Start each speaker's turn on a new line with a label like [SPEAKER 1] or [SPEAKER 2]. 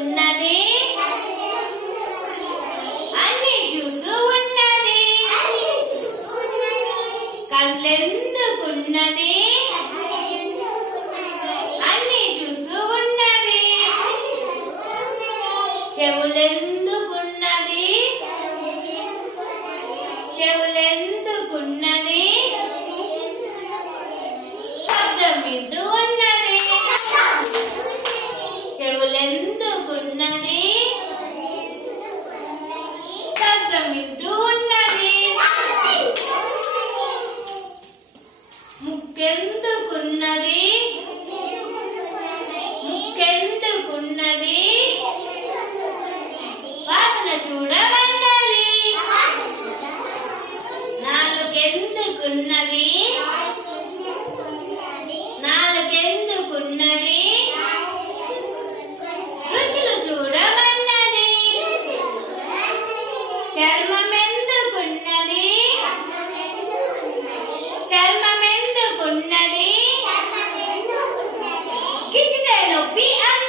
[SPEAKER 1] కళ్ళెందుకున్నది అన్ని చూస్తూ ఉన్నది. కళ్ళెందుకున్నది అన్ని చూస్తూ ఉన్నది. చెవులెందుకున్నది? చెవులెందుకున్నది? శబ్దం వింటూ వింటూ ఉన్నది ముక్కెందుకున్నది? ముక్కెందుకున్నది? వాసన చూడవన్నది నాలుకెందుకున్నది? చర్మమెందుకున్నది? చర్మమెందుకున్నది? కిచితే నొప్పి అని